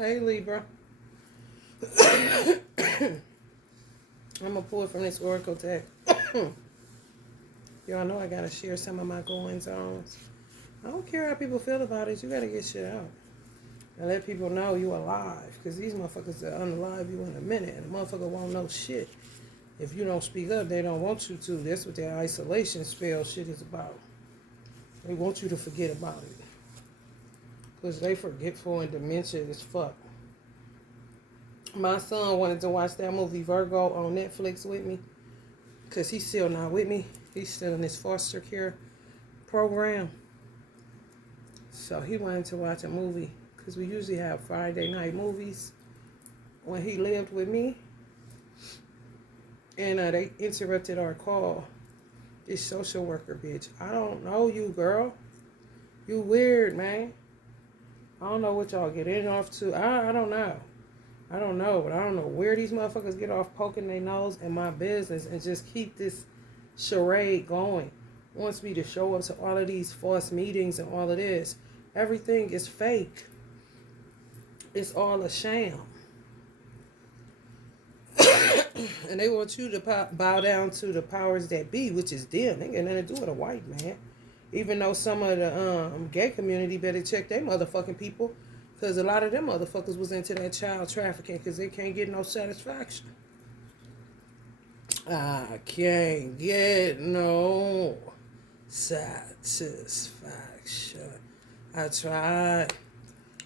Hey Libra. I'm gonna pull from this Oracle deck. Y'all know I gotta share some of my goings on. I don't care how people feel about it. You gotta get shit out and let people know you alive. Cause these motherfuckers are unalive you in a minute, and the motherfucker won't know shit. If you don't speak up, they don't want you to. That's what their isolation spell shit is about. They want you to forget about it. Cause they forgetful and dementia as fuck. My son wanted to watch that movie Virgo on Netflix with me. Because he's still not with me. He's still in his foster care program. So he wanted to watch a movie. Because we usually have Friday night movies when he lived with me. And they interrupted our call. This social worker bitch. I don't know you, girl. You weird, man. I don't know what y'all get in off to. I don't know. I don't know, but I don't know where these motherfuckers get off poking their nose in my business and just keep this charade going. Wants me to show up to all of these false meetings and all of this. Everything is fake. It's all a sham. And they want you to bow down to the powers that be, which is them. They got nothing to do with a white man. Even though some of the gay community better check their motherfucking people. Because a lot of them motherfuckers was into that child trafficking because they can't get no satisfaction. I can't get no satisfaction. I tried,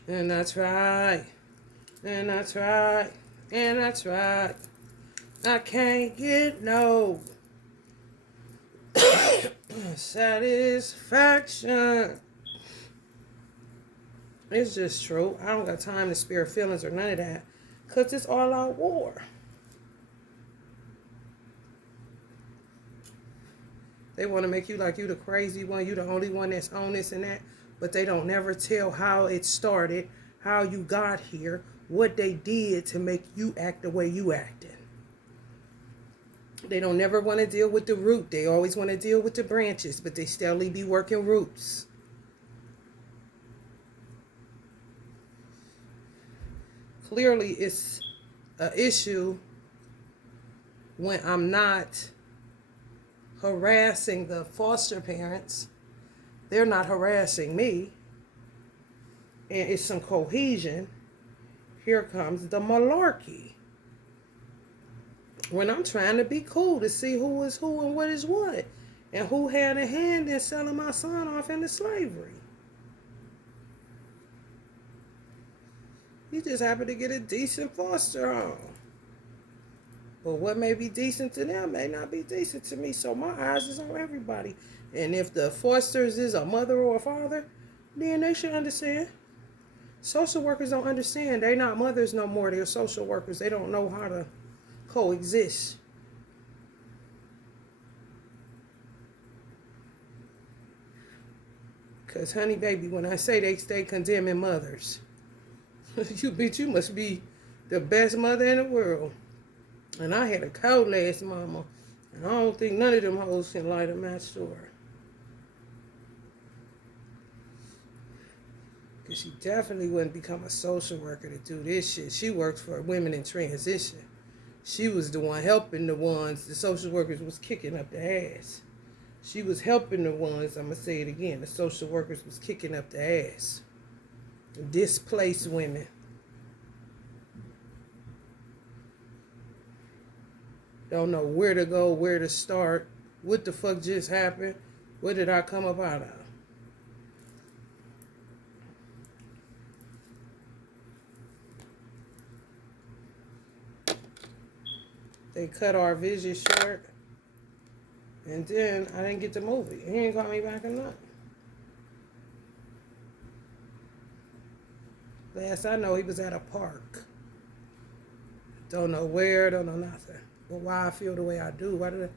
and I tried, and I tried, and I tried. I can't get no satisfaction. It's just true. I don't got time to spare feelings or none of that. Because it's all out war. They want to make you like you the crazy one. You the only one that's on this and that. But they don't never tell how it started. How you got here. What they did to make you act the way you acted. They don't never want to deal with the root. They always want to deal with the branches. But they still be working roots. Clearly, it's an issue when I'm not harassing the foster parents. They're not harassing me. And it's some cohesion. Here comes the malarkey. When I'm trying to be cool to see who is who and what is what. And who had a hand in selling my son off into slavery. He just happened to get a decent foster home. But what may be decent to them may not be decent to me. So my eyes is on everybody. And if the fosters is a mother or a father, then they should understand. Social workers don't understand. They're not mothers no more. They're social workers. They don't know how to coexist. Because, honey, baby, when I say they stay condemning mothers, you bitch, you must be the best mother in the world. And I had a cold ass mama. And I don't think none of them hoes can light a match to her. Because she definitely wouldn't become a social worker to do this shit. She works for women in transition. She was the one helping the ones the social workers was kicking up the ass. She was helping the ones, I'm going to say it again, the social workers was kicking up the ass. Displaced women. Don't know where to go, where to start. What the fuck just happened? What did I come up out of? They cut our vision short. And then I didn't get the movie. He ain't call me back or nothing. Last I know, he was at a park. Don't know where, don't know nothing. But why I feel the way I do.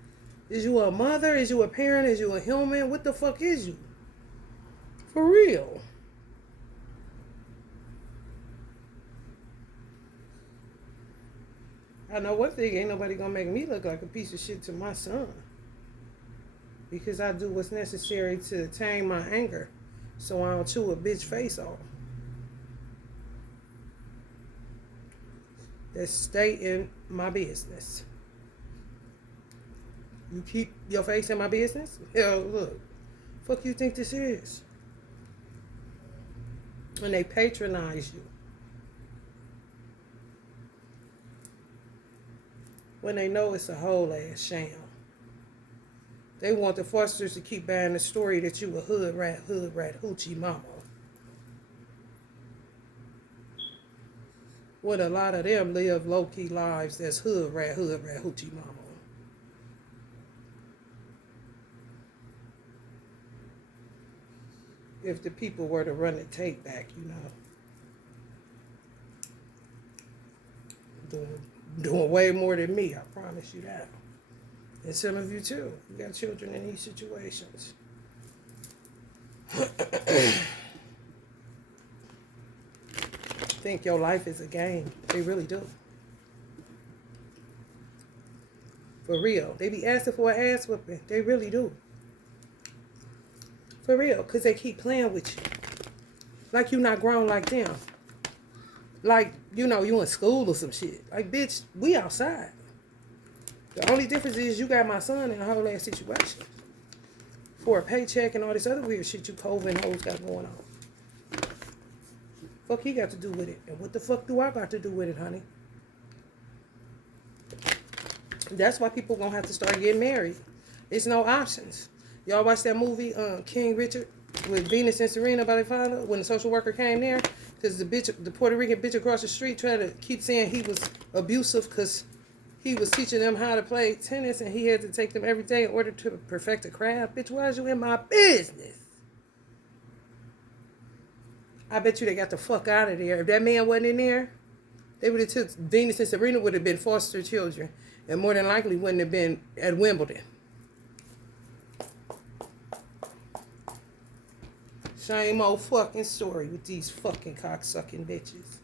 Is you a mother? Is you a parent? Is you a human? What the fuck is you? For real. I know one thing, ain't nobody gonna make me look like a piece of shit to my son. Because I do what's necessary to tame my anger. So I don't chew a bitch face off. that stay in my business. You keep your face in my business? Hell, look. Fuck you think this is? And they patronize you. When they know it's a whole ass sham. They want the Fosters to keep buying the story that you a hood rat, hoochie mama. When a lot of them live low-key lives that's hood rat, hoochie mama. If the people were to run the tape back, you know. Doing way more than me, I promise you that. And some of you too. You got children in these situations. Think your life is a game. They really do. For real. They be asking for an ass whooping. They really do. For real. Because they keep playing with you. Like you not grown like them. Like, you know, you in school or some shit. Like, bitch, we outside. The only difference is you got my son in a whole ass situation. For a paycheck and all this other weird shit you COVID hoes got going on. Fuck he got to do with it. And what the fuck do I got to do with it, honey? That's why people gonna have to start getting married. It's no options. Y'all watch that movie, King Richard, with Venus and Serena by their father, when the social worker came there? Because the Puerto Rican bitch across the street tried to keep saying he was abusive because he was teaching them how to play tennis and he had to take them every day in order to perfect a craft. Bitch, why is you in my business? I bet you they got the fuck out of there. If that man wasn't in there, they would have took Venus and Serena would have been foster children and more than likely wouldn't have been at Wimbledon. Same old fucking story with these fucking cocksucking bitches.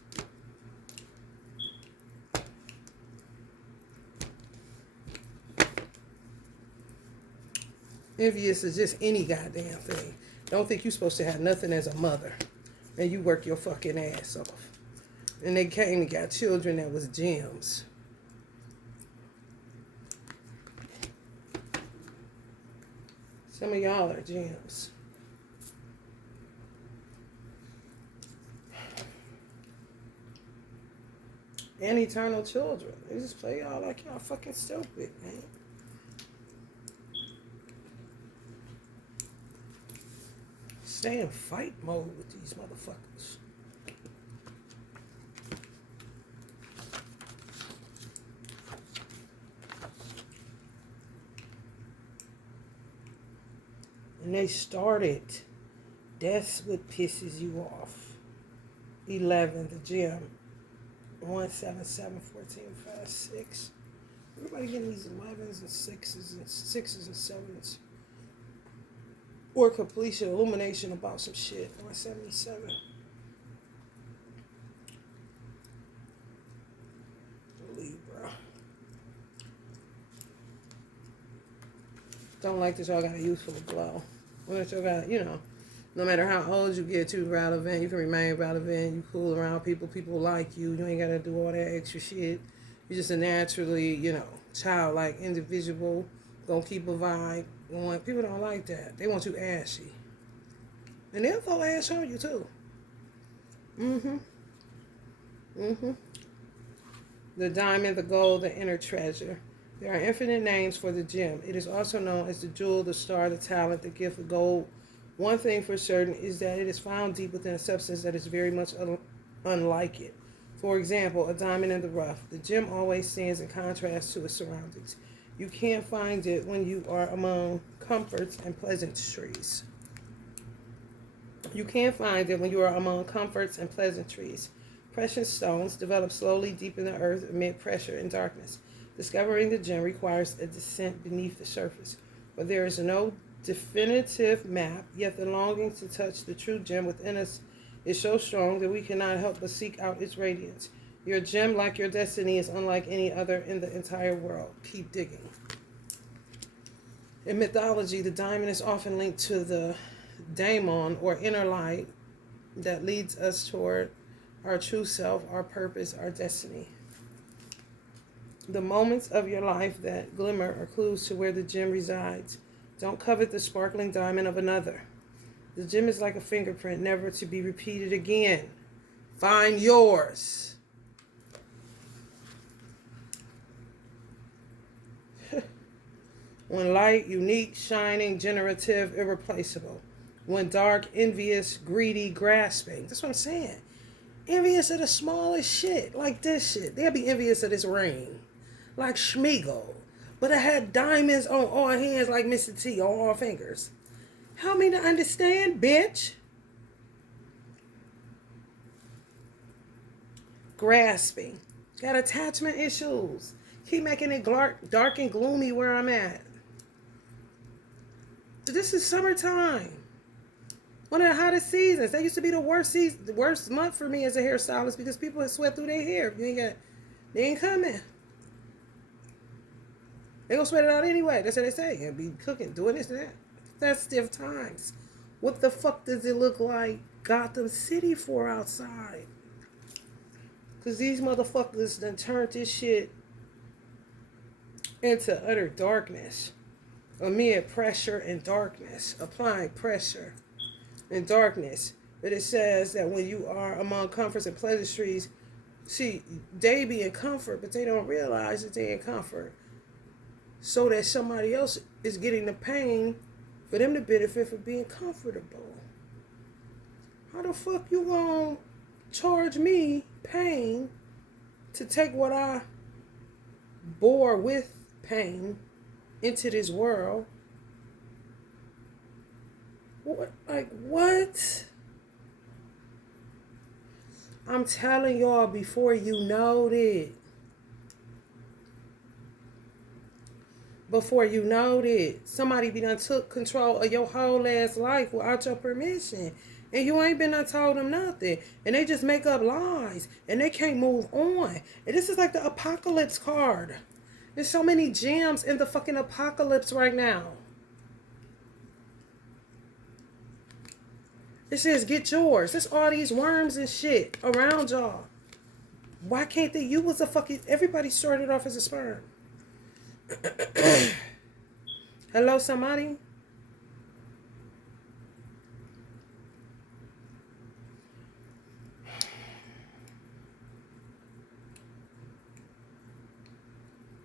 Envious is just any goddamn thing. Don't think you're supposed to have nothing as a mother. And you work your fucking ass off. And they came and got children that was gems. Some of y'all are gems. And eternal children. They just play y'all like y'all fucking stupid, man. Stay in fight mode with these motherfuckers. And they started. That's what pisses you off. 11, the gym. 1771456. Everybody getting these 11s and 6s and 7s. Or completion, illumination about some shit. 177. Libra. Don't like that y'all got a youthful glow. Well, that y'all got, you know, no matter how old you get, you relevant. You can remain relevant. You cool around people. People like you. You ain't got to do all that extra shit. You're just a naturally, you know, childlike individual. Gonna keep a vibe going. People don't like that. They want you ashy. And they'll throw ash on you, too. The diamond, the gold, the inner treasure. There are infinite names for the gem. It is also known as the jewel, the star, the talent, the gift, the gold. One thing for certain is that it is found deep within a substance that is very much unlike it. For example, a diamond in the rough. The gem always stands in contrast to its surroundings. You can't find it when you are among comforts and pleasantries. You can't find it when you are among comforts and pleasantries. Precious stones develop slowly deep in the earth amid pressure and darkness. Discovering the gem requires a descent beneath the surface, but there is no definitive map, yet the longing to touch the true gem within us is so strong that we cannot help but seek out its radiance. Your gem, like your destiny, is unlike any other in the entire world. Keep digging. In mythology, the diamond is often linked to the daemon or inner light that leads us toward our true self, our purpose, our destiny. The moments of your life that glimmer are clues to where the gem resides. Don't covet the sparkling diamond of another. The gem is like a fingerprint, never to be repeated again. Find yours. When light, unique, shining, generative, irreplaceable. When dark, envious, greedy, grasping. That's what I'm saying. Envious of the smallest shit, like this shit. They'll be envious of this ring, like Schmiegel. But I had diamonds on all hands like Mr. T on all fingers. Help me to understand, bitch. Grasping. Got attachment issues. Keep making it dark and gloomy where I'm at. This is summertime. One of the hottest seasons. That used to be the worst month for me as a hairstylist because people had sweat through their hair. They ain't coming. They gonna sweat it out anyway. That's what they say. And be cooking, doing this and that. Festive times. What the fuck does it look like Gotham City for outside? Because these motherfuckers done turned this shit into utter darkness. Amid pressure and darkness. Applying pressure and darkness. But it says that when you are among comforts and pleasantries, see, they be in comfort, but they don't realize that they're in comfort. So that somebody else is getting the pain for them to benefit for being comfortable. How the fuck you gonna charge me pain to take what I bore with pain into this world? What? Like, what? I'm telling y'all before you know it. Before you know it, somebody be done took control of your whole ass life without your permission. And you ain't been done told them nothing. And they just make up lies. And they can't move on. And this is like the apocalypse card. There's so many gems in the fucking apocalypse right now. It says, get yours. There's all these worms and shit around y'all. Why can't they? You was a fucking... Everybody started off as a sperm. Hello, somebody?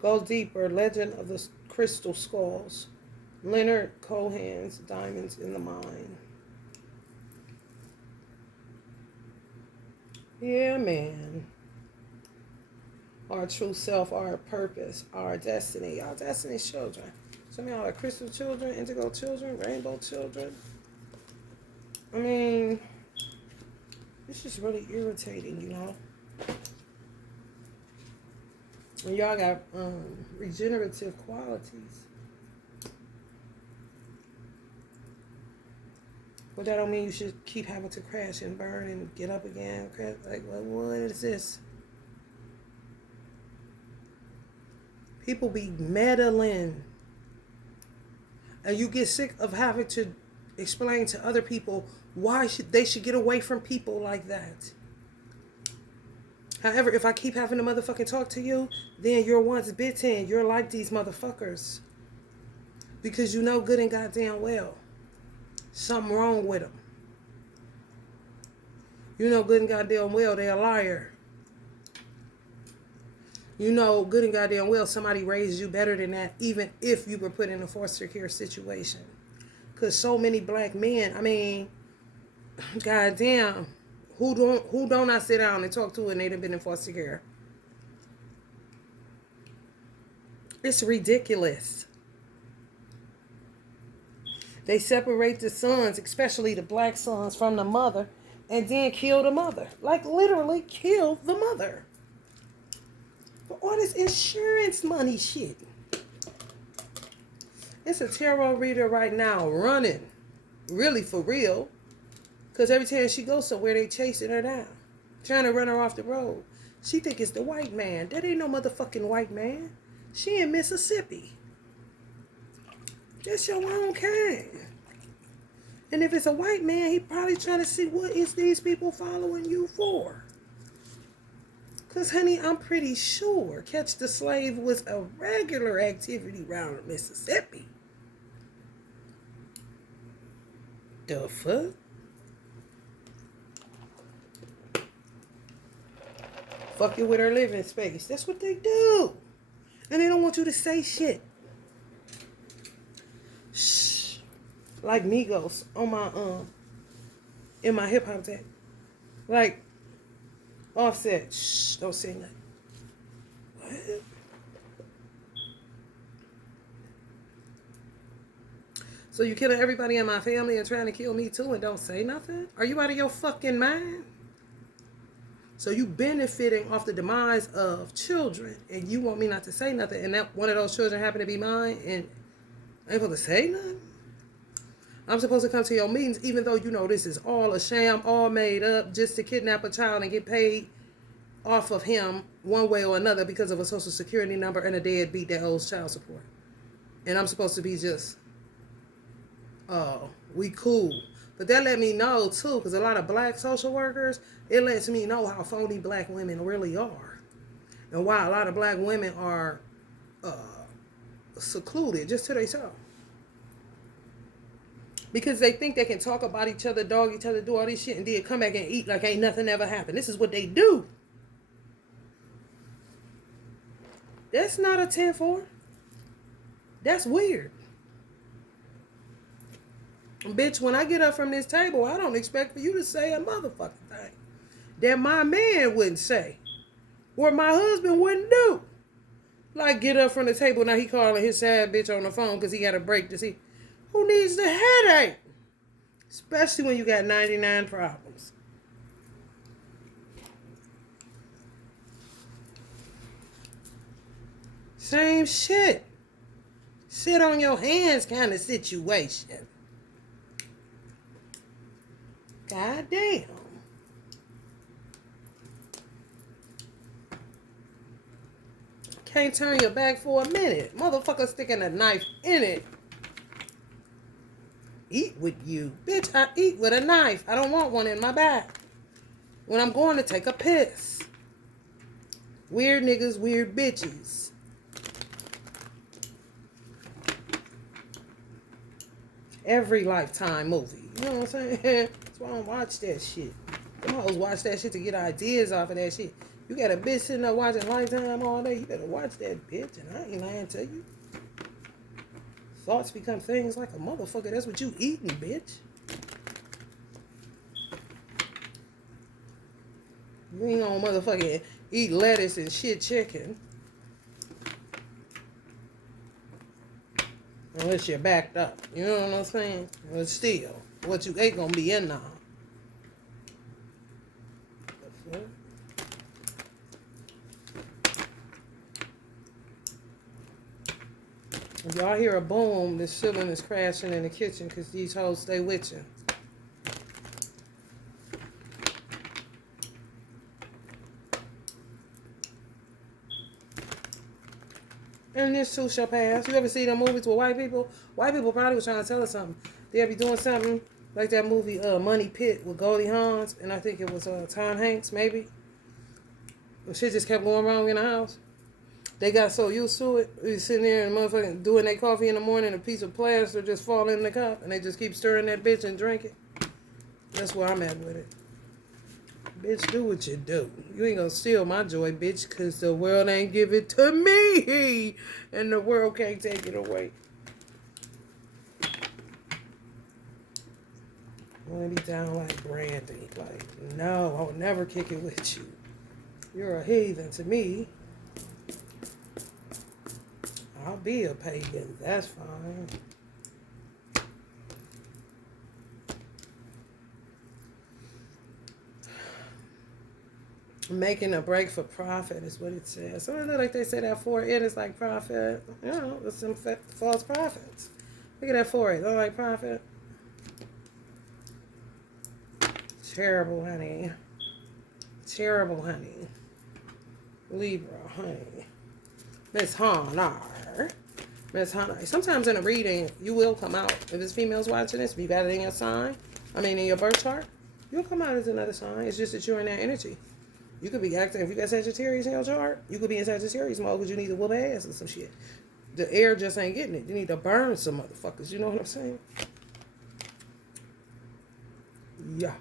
Go deeper. Legend of the Crystal Skulls. Leonard Cohen's Diamonds in the Mine. Yeah, man. Our true self, our purpose, our destiny, our destiny's children. Some of y'all are crystal children, indigo children, rainbow children. I mean, it's just really irritating, you know. And y'all got regenerative qualities. But that don't mean you should keep having to crash and burn and get up again. Like, what is this? People be meddling. And you get sick of having to explain to other people why they should get away from people like that. However, if I keep having to motherfucking talk to you, then you're once bitten. You're like these motherfuckers. Because you know good and goddamn well something wrong with them. You know good and goddamn well they're a liar. You know good and goddamn well somebody raised you better than that, even if you were put in a foster care situation. Because so many black men, I mean, goddamn, who don't I sit down and talk to and they've been in foster care? It's ridiculous. They separate the sons, especially the black sons, from the mother, and then kill the mother. Like literally kill the mother. For all this insurance money shit. It's a tarot reader right now running. Really for real. Because every time she goes somewhere, they chasing her down. Trying to run her off the road. She think it's the white man. That ain't no motherfucking white man. She in Mississippi. That's your own kind. And if it's a white man, he probably trying to see what is these people following you for. Because, honey, I'm pretty sure catch the slave was a regular activity around Mississippi. The fuck? Fuck you with her living space. That's what they do. And they don't want you to say shit. Shh. Like Migos on my in my hip hop tag. Like Offset. Shh. Don't say nothing. What? So you killing everybody in my family and trying to kill me too and don't say nothing? Are you out of your fucking mind? So you benefiting off the demise of children and you want me not to say nothing and that one of those children happen to be mine and I ain't supposed to say nothing? I'm supposed to come to your meetings even though you know this is all a sham, all made up just to kidnap a child and get paid off of him one way or another because of a social security number and a deadbeat that owes child support. And I'm supposed to be just, oh, we cool. But that let me know, too, because a lot of black social workers, it lets me know how phony black women really are. And why a lot of black women are secluded just to themselves. Because they think they can talk about each other, dog each other, do all this shit, and then come back and eat like ain't nothing ever happened. This is what they do. That's not a 10-4. That's weird. Bitch, when I get up from this table, I don't expect for you to say a motherfucking thing that my man wouldn't say or my husband wouldn't do. Like get up from the table, now he calling his sad bitch on the phone because he got a break to see who needs the headache. Especially when you got 99 problems. Same shit. Sit on your hands kind of situation. God damn. Can't turn your back for a minute. Motherfucker sticking a knife in it. Eat with you. Bitch, I eat with a knife. I don't want one in my back. When I'm going to take a piss. Weird niggas, weird bitches. Every Lifetime movie. You know what I'm saying? That's why I don't watch that shit. Them hoes watch that shit to get ideas off of that shit. You got a bitch sitting there watching Lifetime all day. You better watch that bitch. And I ain't lying to you. Thoughts become things like a motherfucker. That's what you eating, bitch. You ain't gonna motherfucking eat lettuce and shit chicken. Unless you're backed up. You know what I'm saying? But still, what you ate gonna be in now. The fuck? If y'all hear a boom, the ceiling is crashing in the kitchen because these hoes stay with you. And this too shall pass. You ever see them movies with white people? White people probably was trying to tell us something. They'll be doing something like that movie Money Pit with Goldie Hawn, and I think it was Tom Hanks, maybe. And shit just kept going wrong in the house. They got so used to it. They sitting there and motherfucking doing their coffee in the morning, a piece of plaster just fall in the cup, and they just keep stirring that bitch and drink it. That's where I'm at with it. Bitch, do what you do. You ain't gonna steal my joy, bitch, because the world ain't give it to me. And the world can't take it away. I want to be down like Brandy. Like, no, I would never kick it with you. You're a heathen to me. I'll be a pagan. That's fine. Making a break for profit is what it says. So I know like they say that for it is like profit. You know, it's some false prophets. Look at that for it. Don't like profit. Terrible, honey. Terrible, honey. Libra, honey. Miss Honor. Miss Honor. Sometimes in a reading, you will come out. If it's females watching this, be better in your sign. I mean, in your birth chart, you'll come out as another sign. It's just that you're in that energy. You could be acting, if you got Sagittarius in your chart, you could be in Sagittarius mode because you need to whoop ass or some shit. The air just ain't getting it. You need to burn some motherfuckers. You know what I'm saying? Yeah.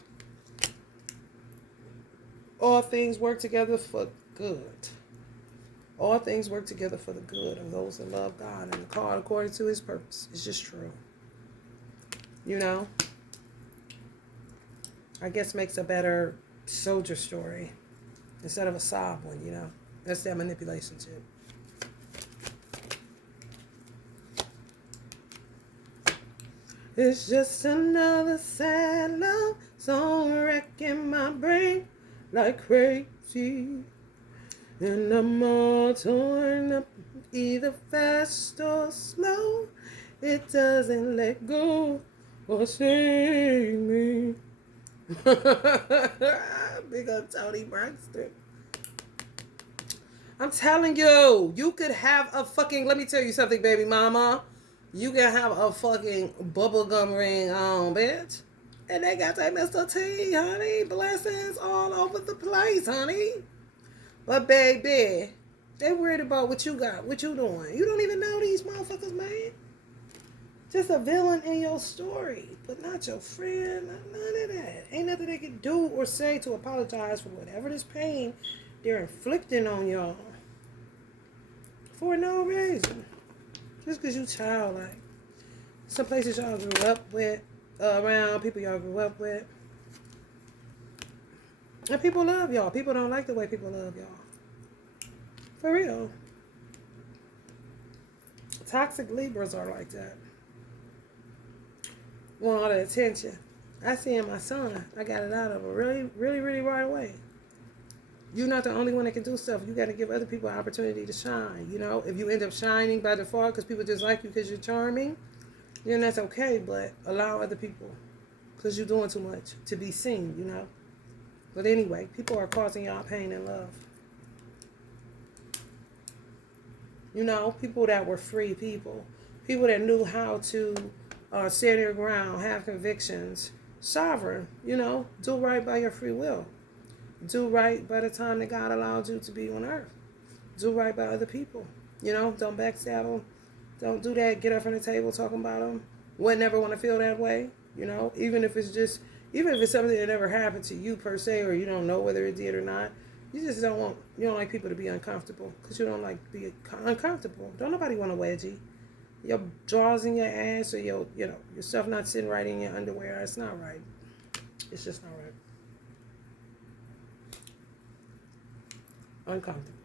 All things work together for good. All things work together for the good of those that love God and are called according to his purpose. It's just true. You know? I guess makes a better soldier story instead of a sob one, you know? That's that manipulation shit. It's just another sad love song wrecking my brain like crazy. And I'm all torn up, either fast or slow. It doesn't let go or save me. Big up Tony Braxton. I'm telling you, you could have a fucking, let me tell you something, baby mama. You can have a fucking bubblegum ring on, bitch. And they got that Mr. T, honey. Blessings all over the place, honey. But baby, they worried about what you got, what you doing. You don't even know these motherfuckers, man. Just a villain in your story, but not your friend, none of that. Ain't nothing they can do or say to apologize for whatever this pain they're inflicting on y'all. For no reason. Just because you childlike. Some places y'all grew up with, around people y'all grew up with. And people love y'all. People don't like the way people love y'all. For real. Toxic Libras are like that. Want all the attention. I see in my son, I got it out of her really, really, really right away. You're not the only one that can do stuff. You got to give other people an opportunity to shine. You know, if you end up shining by default because people just like you because you're charming, then that's okay. But allow other people because you're doing too much to be seen, you know. But anyway, people are causing y'all pain and love. You know, people that were free people. People that knew how to stand their ground, have convictions. Sovereign, you know, do right by your free will. Do right by the time that God allowed you to be on earth. Do right by other people. You know, don't backstab them. Don't do that. Get up from the table talking about them. Would never want to feel that way. You know, even if it's something that never happened to you per se, or you don't know whether it did or not. You just you don't like people to be uncomfortable because you don't like to be uncomfortable. Don't nobody want a wedgie. Your drawers in your ass or your stuff not sitting right in your underwear. It's not right. It's just not right. Uncomfortable.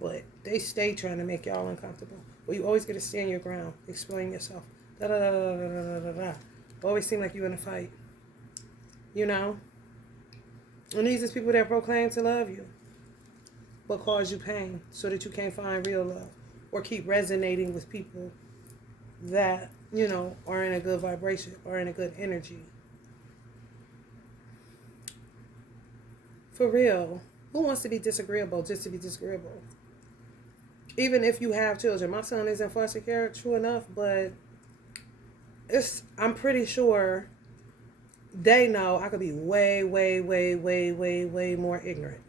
But they stay trying to make y'all uncomfortable. Well, you always got to stand your ground. Explain yourself. Da da da da da da da da. Always seem like you're in a fight. You know? And these are people that proclaim to love you, but cause you pain so that you can't find real love or keep resonating with people that, you know, are in a good vibration or in a good energy. For real. Who wants to be disagreeable just to be disagreeable? Even if you have children. My son is in foster care, true enough, but I'm pretty sure they know I could be way, way, way, way, way, way more ignorant.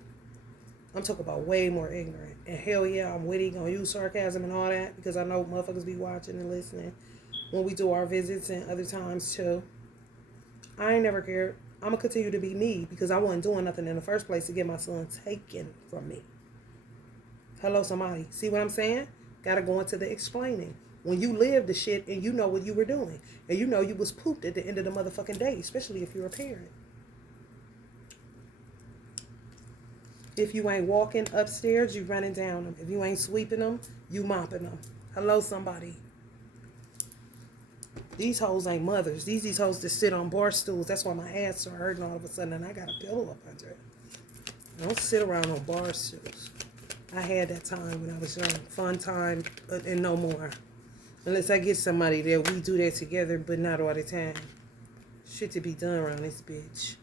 I'm talking about way more ignorant. And hell yeah, I'm witty, gonna use sarcasm and all that because I know motherfuckers be watching and listening when we do our visits and other times too. I ain't never cared. I'm gonna continue to be me because I wasn't doing nothing in the first place to get my son taken from me. Hello, somebody. See what I'm saying? Gotta go into the explaining. When you live the shit and you know what you were doing. And you know you was pooped at the end of the motherfucking day, especially if you're a parent. If you ain't walking upstairs, you running down them. If you ain't sweeping them, you mopping them. Hello, somebody. These hoes ain't mothers. These hoes just sit on bar stools. That's why my ass are hurting all of a sudden and I got a pillow up under it. I don't sit around on bar stools. I had that time when I was young. Fun time and no more. Unless I get somebody there, we do that together, but not all the time. Shit to be done around this bitch.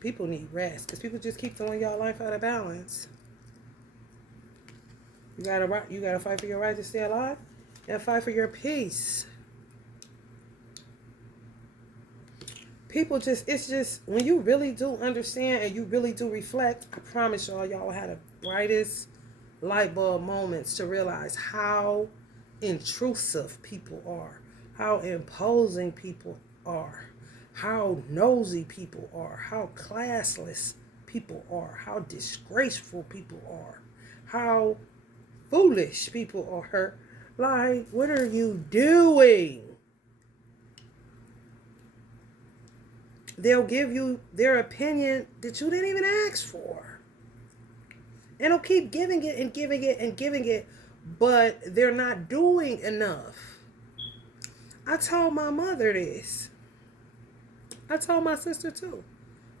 People need rest because people just keep throwing y'all life out of balance. You gotta fight for your right to stay alive and fight for your peace. People just, it's just, when you really do understand and you really do reflect, I promise y'all had the brightest light bulb moments to realize how intrusive people are, how imposing people are, how nosy people are, how classless people are, how disgraceful people are, how foolish people are. Like, what are you doing? They'll give you their opinion that you didn't even ask for. And they'll keep giving it and giving it and giving it, but they're not doing enough. I told my mother this. I told my sister too.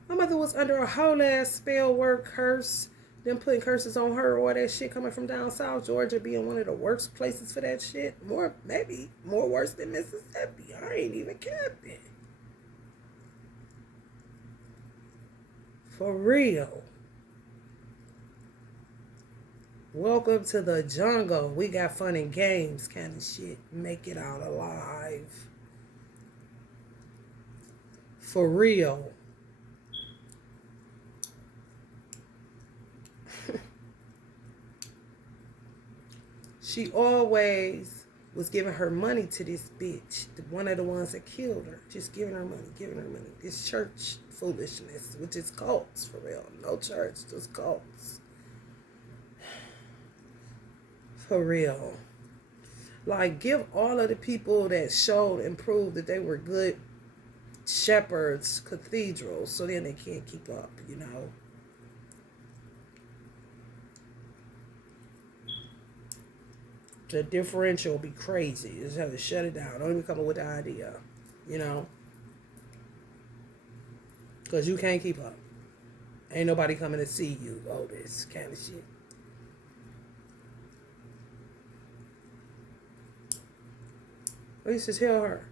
My mother was under a whole ass spell word curse. Them putting curses on her, all that shit coming from down south, Georgia being one of the worst places for that shit. Maybe more worse than Mississippi. I ain't even capping. For real. Welcome to the jungle. We got fun and games kind of shit. Make it out alive. For real. She always was giving her money to this bitch, one of the ones that killed her. Just giving her money, giving her money. This church foolishness, which is cults, for real. No church, just cults. For real. Like, give all of the people that showed and proved that they were good shepherds cathedrals, so then they can't keep up, you know. The differential will be crazy. You just have to shut it down. Don't even come up with the idea, you know. Because you can't keep up. Ain't nobody coming to see you. Oh, this kind of shit. I used to tell her,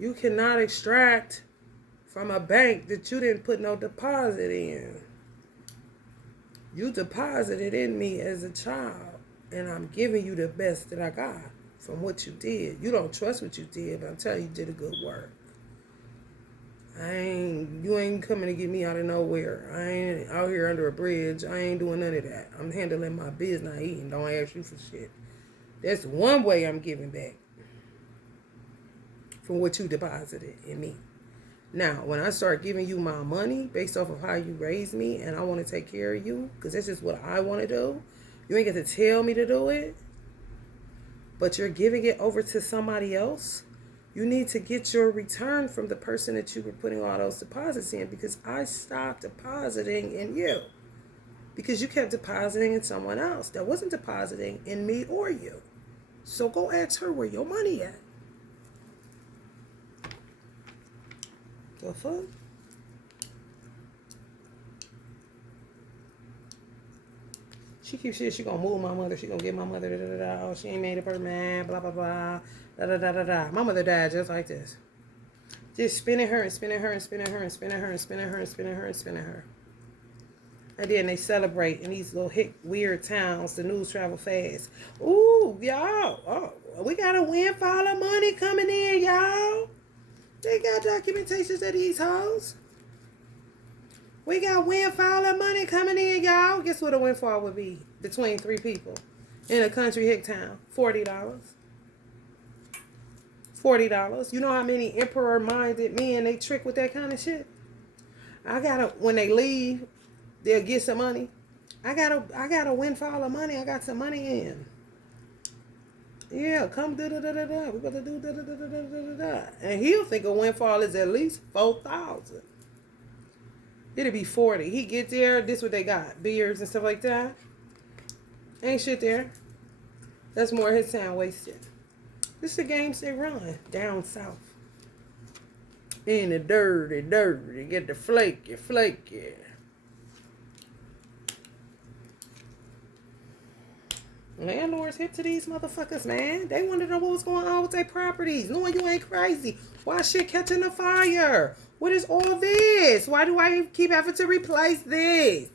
you cannot extract from a bank that you didn't put no deposit in. You deposited in me as a child. And I'm giving you the best that I got from what you did. You don't trust what you did, but I'm telling you, you did a good work. You ain't coming to get me out of nowhere. I ain't out here under a bridge. I ain't doing none of that. I'm handling my business, not eating. Don't ask you for shit. That's one way I'm giving back from what you deposited in me. Now, when I start giving you my money based off of how you raised me and I want to take care of you, because that's just what I want to do, you ain't get to tell me to do it, but you're giving it over to somebody else. You need to get your return from the person that you were putting all those deposits in, because I stopped depositing in you because you kept depositing in someone else that wasn't depositing in me or you. So go ask her where your money at. The fuck? She keeps saying she gonna move my mother. She gonna get my mother. Da, da, da, da. Oh, she ain't made up her mind. Blah blah blah. Da da da da da. My mother died just like this. Just spinning her and spinning her and spinning her and spinning her and spinning her and spinning her and spinning her. And then they celebrate in these little hick weird towns. The news travel fast. Ooh, y'all. Oh, we got a windfall of money coming in, y'all. They got documentations of these hoes. We got windfall of money coming in, y'all. Guess what a windfall would be between 3 people in a country hick town? $40. $40. You know how many emperor-minded men they trick with that kind of shit? When they leave, they'll get some money. I got a windfall of money. I got some money in. Yeah, come da-da-da-da-da. We're going to do da-da-da-da-da-da-da. And he'll think a windfall is at least 4,000. It'll be 40. He get there, this what they got. Beers and stuff like that. Ain't shit there. That's more his time wasted. This is the games they run down south. In the dirty. Get the flaky. Landlords hip to these motherfuckers, man. They want to know what was going on with their properties. Knowing you ain't crazy. Why shit catching the fire? What is all this? Why do I keep having to replace this?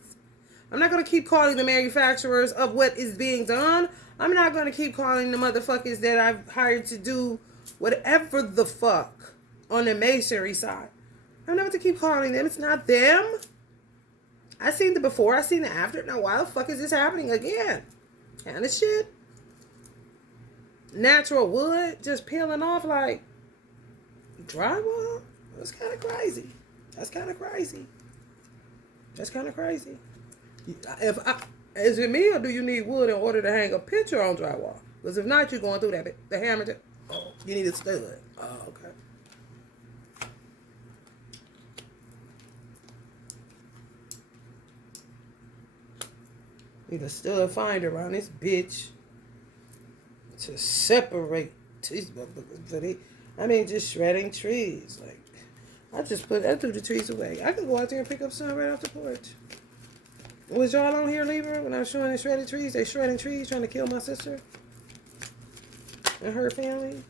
I'm not going to keep calling the manufacturers of what is being done. I'm not going to keep calling the motherfuckers that I've hired to do whatever the fuck on the masonry side. I don't know what to keep calling them. It's not them. I seen the before. I seen the after. Now, why the fuck is this happening again? Kind of shit. Natural wood just peeling off like drywall. That's kind of crazy. That's kind of crazy. That's kind of crazy. Is it me or do you need wood in order to hang a picture on drywall? Because if not, you're going through that. The hammer. You need a stud. Oh, okay. Need a stud finder around this bitch to separate these motherfuckers. I mean, just shredding trees. Like, I threw the trees away. I could go out there and pick up some right off the porch. Was y'all on here, Libra, when I was showing the shredded trees? They shredding trees trying to kill my sister and her family.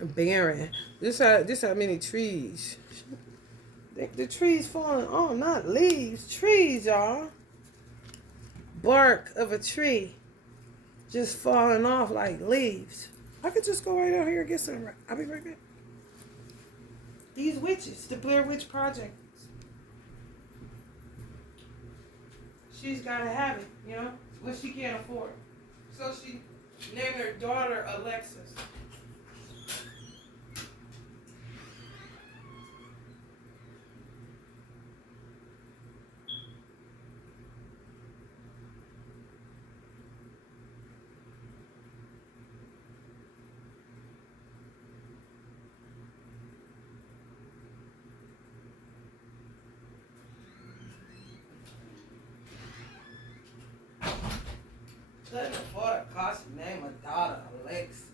Barren. This how many trees. The trees falling on, not leaves. Trees, y'all. Bark of a tree just falling off like leaves. I could just go right out here and get some. I'll be right back. These witches, the Blair Witch Project. She's got to have it, you know, what she can't afford. So she named her daughter Alexis. Couldn't afford a cost to name a daughter Alexis.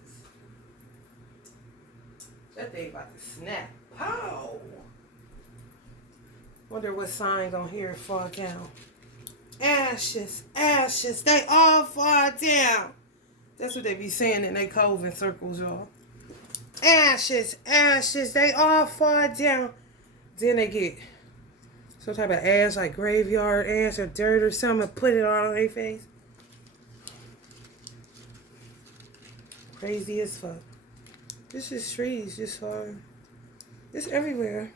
That thing about to snap. Pow! Wonder what sign gonna hear it fall down. Ashes, ashes, they all fall down. That's what they be saying in their coven circles, y'all. Ashes, ashes, they all fall down. Then they get some type of ash, like graveyard ash or dirt or something, and put it all on their face. Crazy as fuck. This is trees, just falling. It's everywhere.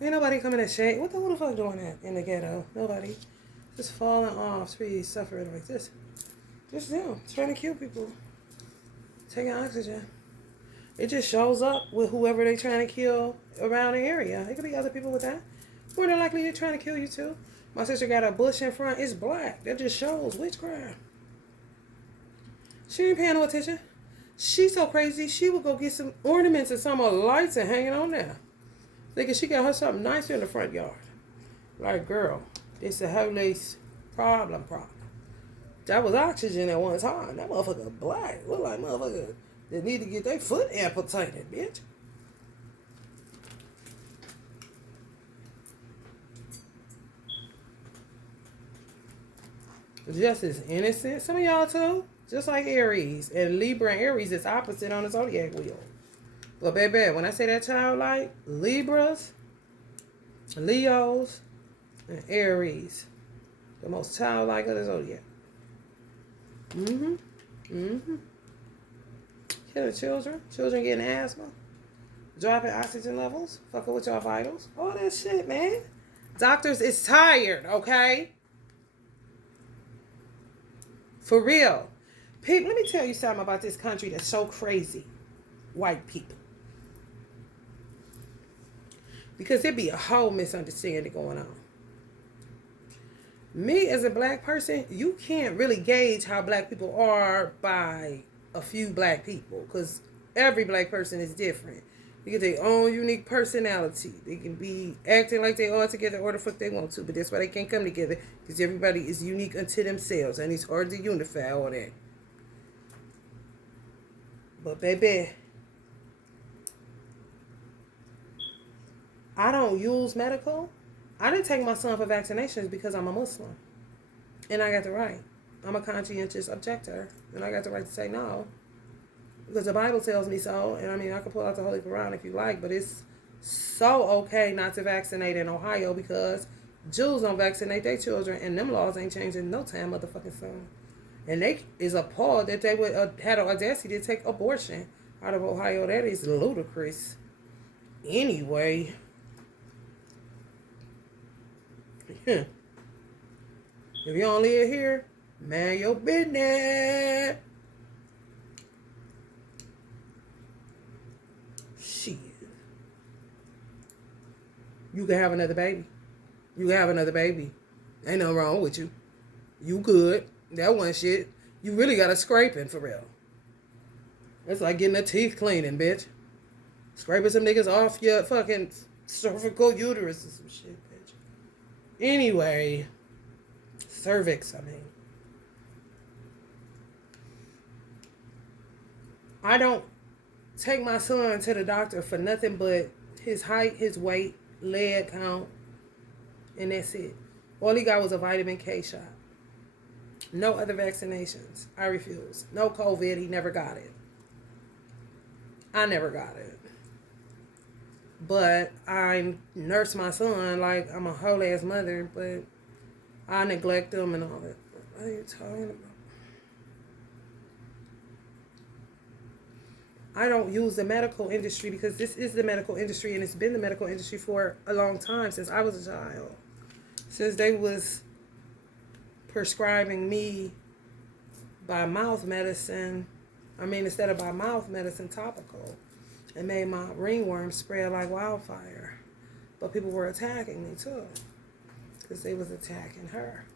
Ain't nobody coming to shade. What the fuck doing that in the ghetto? Nobody. Just falling off. Trees suffering like this. Just them. Trying to kill people. Taking oxygen. It just shows up with whoever they trying to kill around the area. It could be other people with that. More than likely they're trying to kill you too. My sister got a bush in front. It's black. That just shows witchcraft. She ain't paying no attention. She's so crazy, she would go get some ornaments and some lights and hang it on there. Thinking she got her something nicer in the front yard. Like, girl, it's a holy problem. That was oxygen at one time. That motherfucker black. Look like motherfucker that need to get their foot amputated, bitch. Just as innocent. Some of y'all too. Just like Aries. And Libra and Aries is opposite on the zodiac wheel. But baby, when I say that childlike, Libras, Leos, and Aries. The most childlike of the zodiac. Killing children. Children getting asthma. Dropping oxygen levels. Fucking with your vitals. All that shit, man. Doctors is tired, okay? For real. People, let me tell you something about this country that's so crazy. White people. Because there be a whole misunderstanding going on. Me as a black person, you can't really gauge how black people are by a few black people. Because every black person is different. They get their own unique personality. They can be acting like they all together or the fuck they want to. But that's why they can't come together. Because everybody is unique unto themselves. And it's hard to unify all that. But baby, I don't use medical. I didn't take my son for vaccinations because I'm a Muslim. And I got the right. I'm a conscientious objector. And I got the right to say no. Because the Bible tells me so. And I mean, I can pull out the Holy Quran if you like. But it's so okay not to vaccinate in Ohio because Jews don't vaccinate their children. And them laws ain't changing no time, motherfucking son. And they is appalled that they would had the audacity to take abortion out of Ohio. That is ludicrous. Anyway, if you don't live here, man, your business. Shit. You can have another baby. You can have another baby. Ain't nothing wrong with you. You good. That one shit. You really got a scraping for real. It's like getting a teeth cleaning, bitch. Scraping some niggas off your fucking cervical uterus or some shit, bitch. Anyway. Cervix, I mean. I don't take my son to the doctor for nothing but his height, his weight, leg count, and that's it. All he got was a vitamin K shot. No other vaccinations. I refuse. No COVID. He never got it. I never got it. But I nurse my son like I'm a whole ass mother, but I neglect him and all that. What are you talking about? I don't use the medical industry because this is the medical industry and it's been the medical industry for a long time, since I was a child. Since they was prescribing me by mouth medicine, instead of by mouth medicine, topical. It made my ringworm spread like wildfire. But people were attacking me too, because they was attacking her.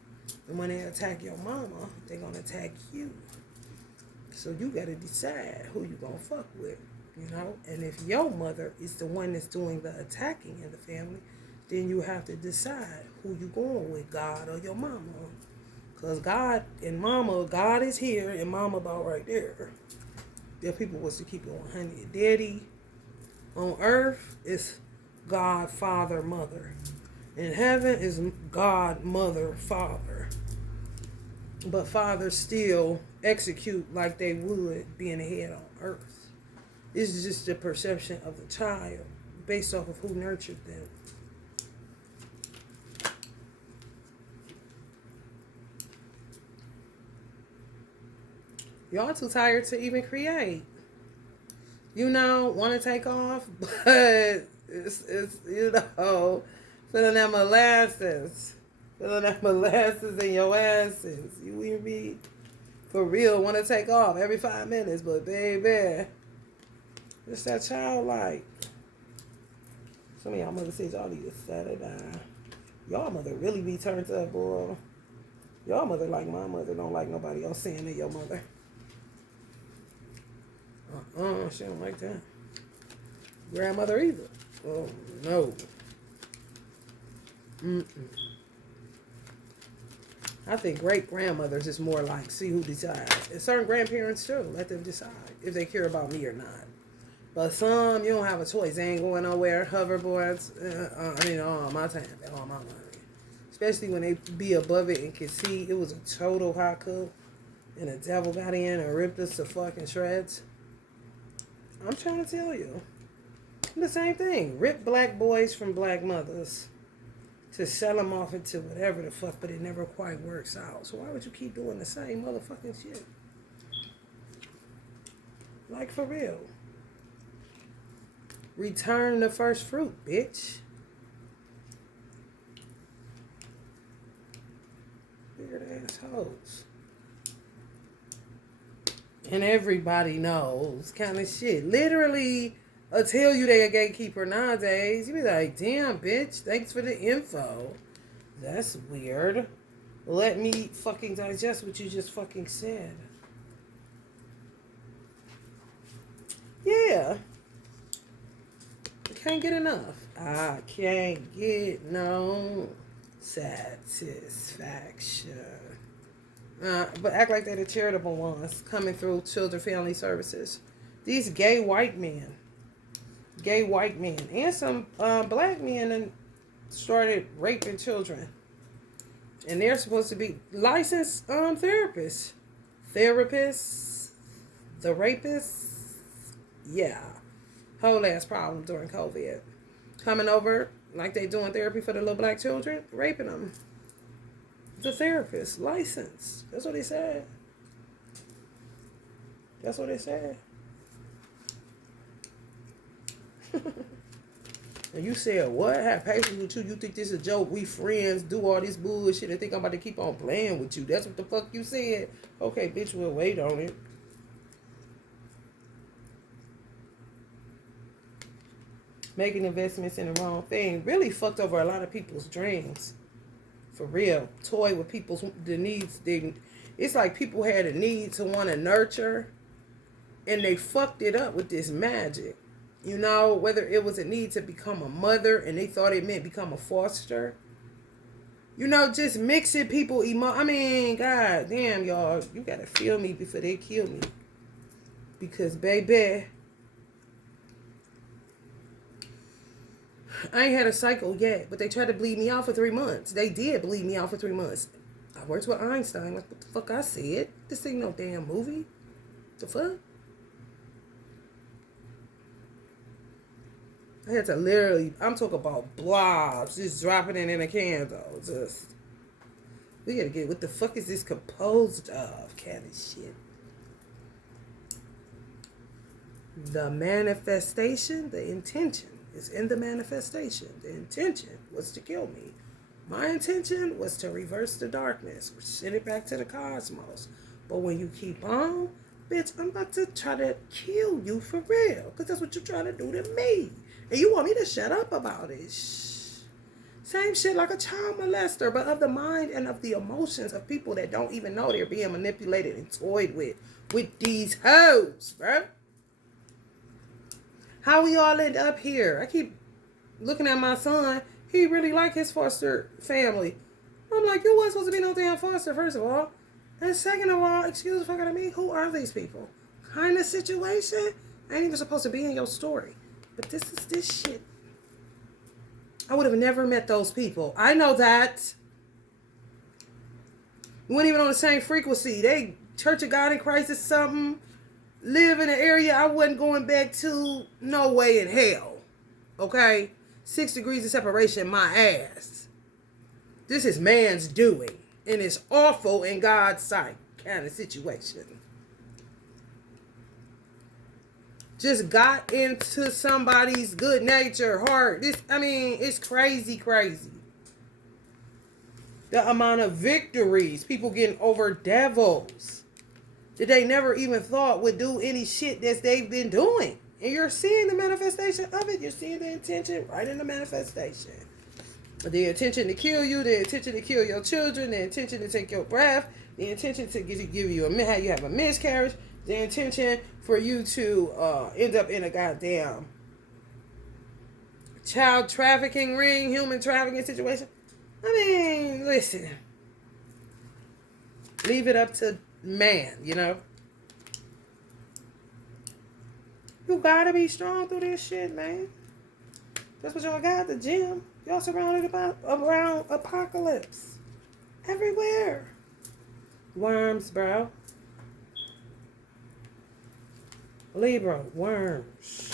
And when they attack your mama, they gonna attack you. So you gotta decide who you gonna fuck with, you know? And if your mother is the one that's doing the attacking in the family, then you have to decide who you going with, God or your mama. Because God and mama, God is here and mama about right there. If people was to keep it 100. Daddy on earth is God, Father, Mother. In heaven is God, Mother, Father. But fathers still execute like they would being a head on earth. It's just the perception of the child based off of who nurtured them. Y'all too tired to even create. You know, want to take off, but it's feeling that molasses. Feeling that molasses in your asses. You hear me? For real, want to take off every 5 minutes, but baby, it's that childlike. Some of y'all mother said y'all need to settle down. Y'all mother really be turned up, boy. Y'all mother like my mother, don't like nobody else saying to your mother. She don't like that. Grandmother either. Oh, no. I think great-grandmothers is more like, see who decides. And certain grandparents, too, let them decide if they care about me or not. But some, you don't have a choice. They ain't going nowhere. Hoverboards, all my time, all my money. Especially when they be above it and can see it was a total hot cook and the devil got in and ripped us to fucking shreds. I'm trying to tell you. The same thing. Rip black boys from black mothers to sell them off into whatever the fuck, but it never quite works out. So why would you keep doing the same motherfucking shit? Like, for real. Return the first fruit, bitch. Weird assholes. And everybody knows kind of shit. Literally, I'll tell you they a gatekeeper nowadays. You be like, damn, bitch, thanks for the info. That's weird. Let me fucking digest what you just fucking said. Yeah. I can't get enough. I can't get no satisfaction. But act like they're the charitable ones coming through Children Family Services. These gay white men, and some black men and started raping children. And they're supposed to be licensed therapists. The rapists, yeah. Whole ass problem during COVID. Coming over like they doing therapy for the little black children, raping them. The therapist, licensed. That's what he said. That's what it said. And you said, what? Have patience with you? You think this is a joke? We friends, do all this bullshit and think I'm about to keep on playing with you. That's what the fuck you said. Okay, bitch, we'll wait on it. Making investments in the wrong thing really fucked over a lot of people's dreams. For real. Toy with people's the needs. It's like people had a need to want to nurture, and they fucked it up with this magic. You know, whether it was a need to become a mother and they thought it meant become a foster. You know, just mixing people I mean, god damn, y'all. You gotta feel me before they kill me. Because, baby, I ain't had a cycle yet, but they tried to bleed me out for 3 months. They did bleed me out for 3 months. I worked with Einstein. Like, what the fuck I said? This ain't no damn movie. The fuck? I had to literally, I'm talking about blobs, just dropping it in a candle. Just, we gotta get, what the fuck is this composed of kind of shit? The manifestation, the intention is in the manifestation. The intention was to kill me. My intention was to reverse the darkness, send it back to the cosmos. But when you keep on, bitch, I'm about to try to kill you for real. Because that's what you're trying to do to me. And you want me to shut up about it. Shh. Same shit like a child molester, but of the mind and of the emotions of people that don't even know they're being manipulated and toyed with these hoes, bro. How we all end up here? I keep looking at my son. He really like his foster family. I'm like, you wasn't supposed to be no damn foster, first of all. And second of all, excuse the fuck out of me, who are these people? Kind of situation ain't even supposed to be in your story. But this is this shit. I would have never met those people. I know that. We weren't even on the same frequency. They Church of God in Christ or something. Live in an area I wasn't going back to. No way in hell. Okay? 6 degrees of separation, my ass. This is man's doing. And it's awful in God's sight kind of situation. Just got into somebody's good nature, heart. It's crazy. The amount of victories people getting over devils that they never even thought would do any shit that they've been doing. And you're seeing the manifestation of it. You're seeing the intention right in the manifestation. The intention to kill you, the intention to kill your children, the intention to take your breath, the intention to give you have a miscarriage, the intention for you to end up in a goddamn child trafficking ring, human trafficking situation. Listen. Leave it up to man, you know. You gotta be strong through this shit, man. That's what y'all got at the gym. Y'all surrounded around apocalypse. Everywhere. Worms, bro. Libra, worms.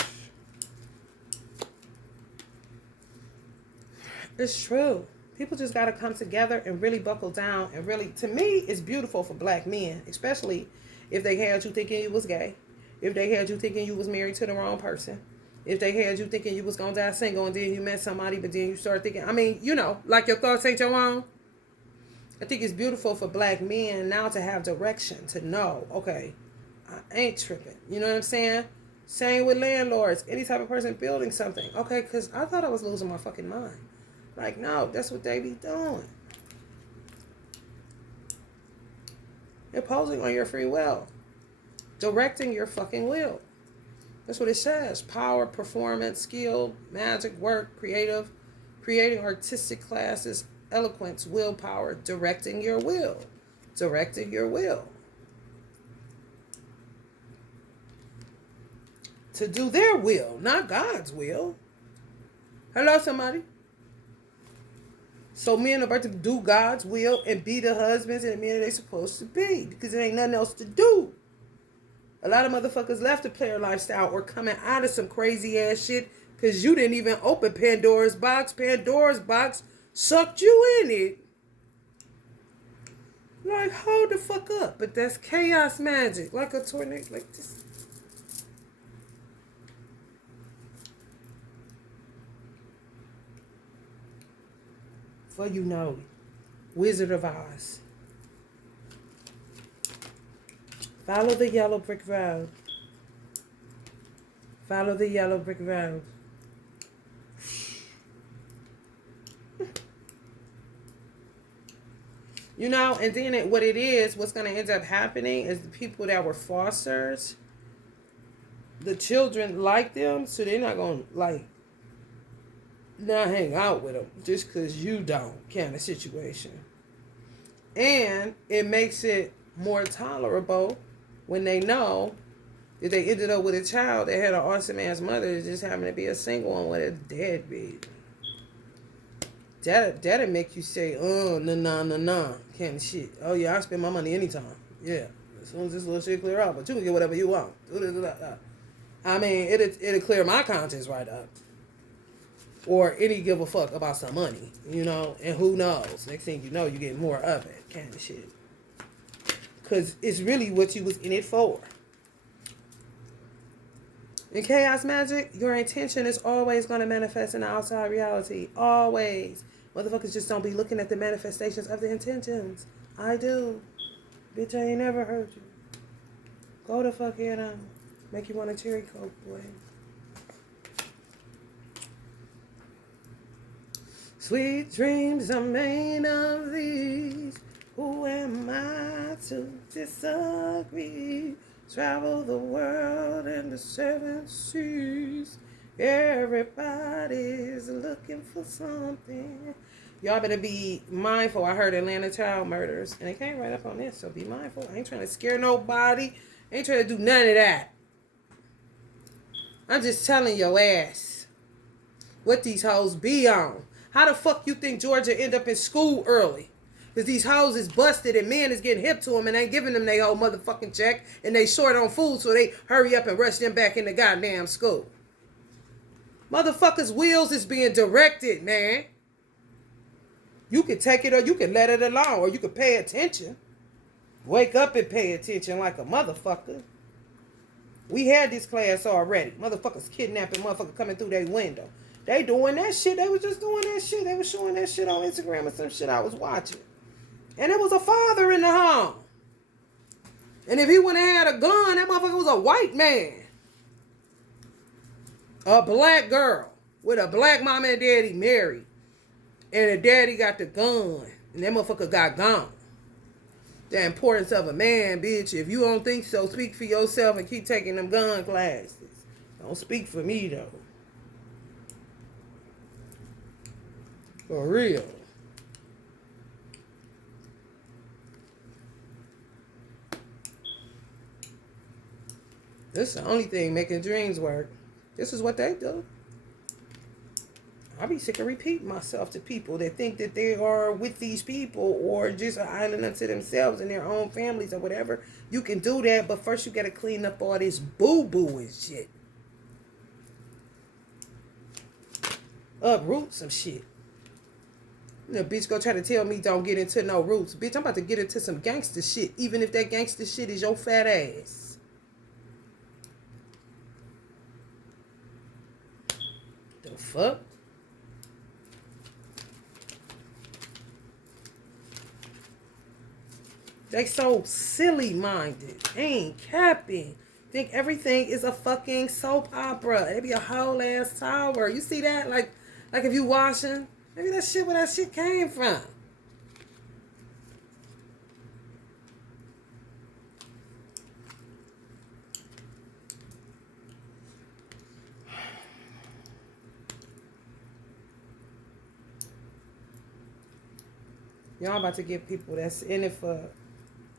It's true. People just got to come together and really buckle down. And really, to me, it's beautiful for black men. Especially if they had you thinking you was gay. If they had you thinking you was married to the wrong person. If they had you thinking you was going to die single and then you met somebody, but then you start thinking, like your thoughts ain't your own. I think it's beautiful for black men now to have direction, to know, okay, I ain't tripping. You know what I'm saying? Same with landlords. Any type of person building something. Okay, because I thought I was losing my fucking mind. Like, no, that's what they be doing. Imposing on your free will. Directing your fucking will. That's what it says. Power, performance, skill, magic, work, creating artistic classes, eloquence, willpower, directing your will. Directing your will. To do their will, not God's will. Hello, somebody. So men are about to do God's will and be the husbands and men they're supposed to be. Because there ain't nothing else to do. A lot of motherfuckers left the player lifestyle or coming out of some crazy ass shit because you didn't even open Pandora's box. Pandora's box sucked you in it. Like, hold the fuck up. But that's chaos magic. Like a tornado. Like this. For you know it. Wizard of Oz. Follow the yellow brick road. Follow the yellow brick road. You know, and then what's going to end up happening is the people that were fosters, the children like them, so they're not going to, like, not hang out with them just because you don't kind of situation. And it makes it more tolerable when they know that they ended up with a child that had an awesome ass mother that just happened to be a single one with a deadbeat. That'll make you say, oh, nah, kind of shit. Oh, yeah, I spend my money anytime. Yeah, as soon as this little shit clear up, but you can get whatever you want. I mean, it'll clear my conscience right up. Or any give a fuck about some money, you know, and who knows? Next thing you know, you get more of it, kind of shit. Because it's really what you was in it for. In chaos magic, your intention is always going to manifest in the outside reality. Always. Motherfuckers just don't be looking at the manifestations of the intentions. I do. Bitch, I ain't never heard you. Go the fuck in on. Make you want a cherry coke, boy. Sweet dreams are made of these. Who am I to disagree? Travel the world and the 7 seas. Everybody's looking for something. Y'all better be mindful. I heard Atlanta child murders, and it came right up on this, so be mindful. I ain't trying to scare nobody. I ain't trying to do none of that. I'm just telling your ass what these hoes be on. How the fuck you think Georgia end up in school early? Because these hoes is busted and men is getting hip to them and ain't giving them their whole motherfucking check and they short on food, so they hurry up and rush them back in the goddamn school. Motherfuckers' wheels is being directed, man. You can take it or you can let it alone, or you can pay attention. Wake up and pay attention like a motherfucker. We had this class already. Motherfuckers kidnapping motherfuckers coming through their window. They doing that shit. They was just doing that shit. They was showing that shit on Instagram or some shit I was watching. And it was a father in the home. And if he wouldn't have had a gun, that motherfucker was a white man. A black girl with a black mama and daddy married. And the daddy got the gun. And that motherfucker got gone. The importance of a man, bitch. If you don't think so, speak for yourself and keep taking them gun classes. Don't speak for me, though. For real. This is the only thing making dreams work. This is what they do. I be sick of repeating myself to people that think that they are with these people or just an island unto themselves and their own families or whatever. You can do that, but first you got to clean up all this boo-boo and shit. Uproot some shit. The bitch go try to tell me don't get into no roots. Bitch, I'm about to get into some gangster shit, even if that gangster shit is your fat ass. The fuck? They so silly-minded. They ain't capping. Think everything is a fucking soap opera. It be a whole ass tower. You see that? Like if you washing, maybe that shit where that shit came from. Y'all about to give people that's in it for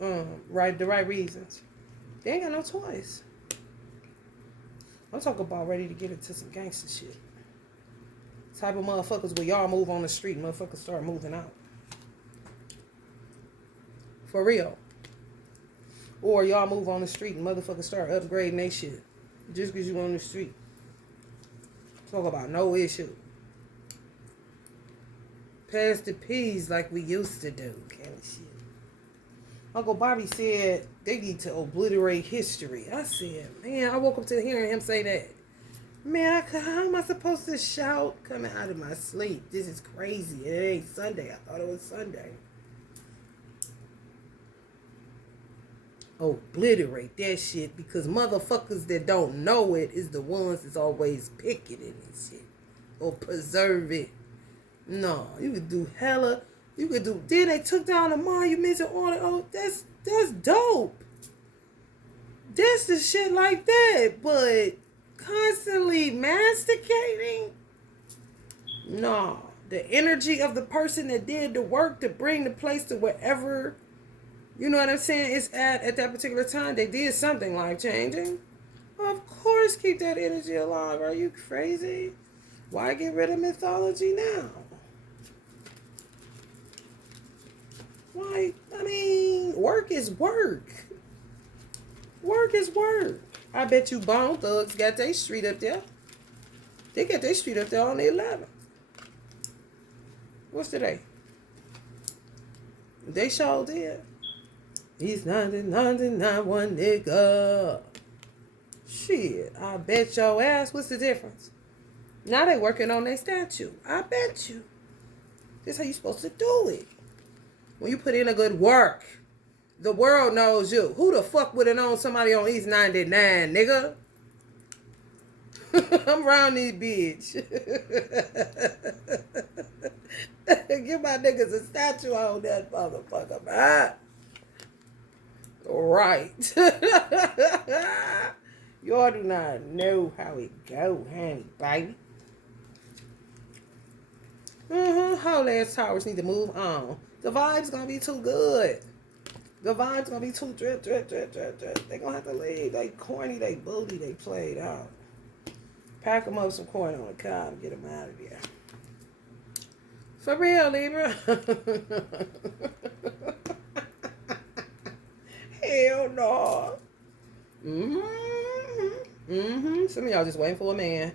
the right reasons. They ain't got no choice. I'm talking about ready to get into some gangster shit. Type of motherfuckers where y'all move on the street, motherfuckers start moving out. For real. Or y'all move on the street and motherfuckers start upgrading they shit. Just because you on the street. Talk about no issue. Pass the peas like we used to do, kind of shit. Uncle Bobby said they need to obliterate history. I said, man, I woke up to hearing him say that. Man, how am I supposed to shout coming out of my sleep? This is crazy. It ain't Sunday. I thought it was Sunday. Obliterate that shit, because motherfuckers that don't know it is the ones that's always picking it and shit. Or preserve it. No, you could do hella. You could do. Then they took down the monuments and all that. Oh, that's dope. That's the shit like that. But constantly masticating. No, the energy of the person that did the work to bring the place to wherever, you know what I'm saying, it's at that particular time. They did something life changing. Of course, keep that energy alive. Are you crazy? Why get rid of mythology now? Why? I mean, work is work. Work is work. I bet you Bone Thugs got their street up there. They got their street up there on the 11th. What's today? They sure did. He's 99 one nigga. Shit, I bet your ass. What's the difference? Now they working on their statue. I bet you. This how you supposed to do it. When you put in a good work, the world knows you. Who the fuck would have known somebody on East 99, nigga? I'm around these bitch. Give my niggas a statue on that motherfucker, man. Right. Y'all do not know how it go, honey, baby. Whole ass towers need to move on. The vibe's gonna be too good. The vibe's gonna be too drip. They gonna have to leave. They corny, they booty, they played out. Pack them up some corn on the car and get them out of there. For real, Libra. Hell no. Some of y'all just waiting for a man.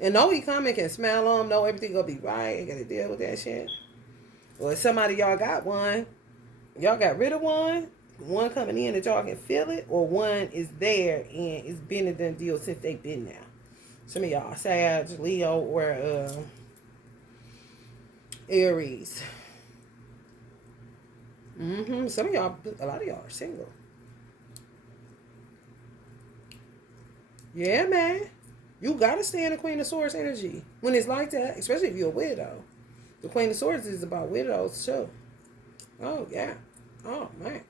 And know he coming, can smell on, know everything gonna be right, ain't gotta deal with that shit. Or if somebody y'all got one, y'all got rid of one coming in that y'all can feel it, or one is there and it's been a done deal since they been there. Some of y'all Sag, Leo, or Aries. Some of y'all, a lot of y'all are single. Yeah, man. You gotta stay in the Queen of Swords energy when it's like that, especially if you're a widow. The Queen of Swords is about widows too. Oh yeah. Oh man.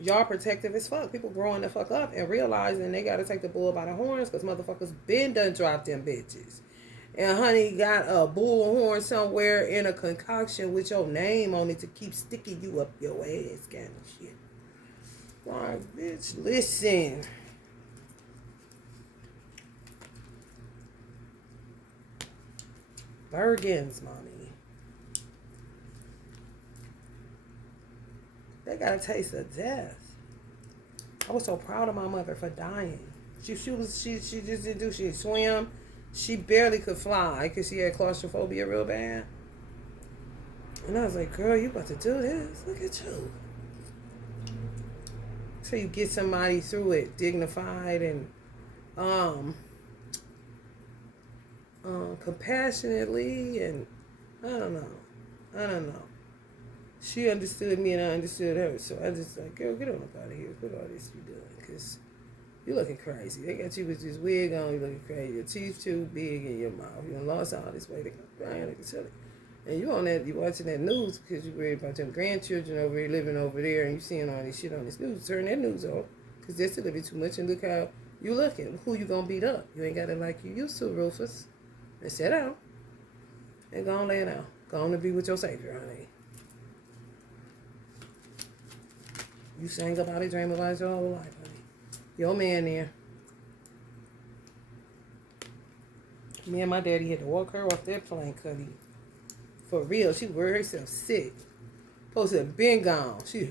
Y'all protective as fuck. People growing the fuck up and realizing they gotta take the bull by the horns, because motherfuckers been done dropped them bitches. And honey got a bull horn somewhere in a concoction with your name on it to keep sticking you up your ass kind of shit. Why, bitch, listen. Bergens, mommy. They got a taste of death. I was so proud of my mother for dying. She just didn't do shit. Swim. She barely could fly because she had claustrophobia real bad. And I was like, girl, you about to do this? Look at you. So you get somebody through it, dignified and compassionately, and I don't know. She understood me and I understood her, so I just like, girl, get on up out of here. What all this you doing? Because you looking crazy. They got you with this wig on, you looking crazy. Your teeth too big in your mouth. You done lost all this weight. They crying, they can tell it. And you on that, you watching that news because you worried about your grandchildren over here living over there, and you seeing all this shit on this news. Turn that news off, because they're still living too much, and look how you looking. Who you gonna beat up? You ain't got it like you used to, Rufus. And sit down. And go on lay down. Go on to be with your Savior, honey. You sang about it, dream about it your whole life, honey. Your man there. Me and my daddy had to walk her off that plane, Cuddy. For real, she worried herself sick. Supposed to have been gone. She,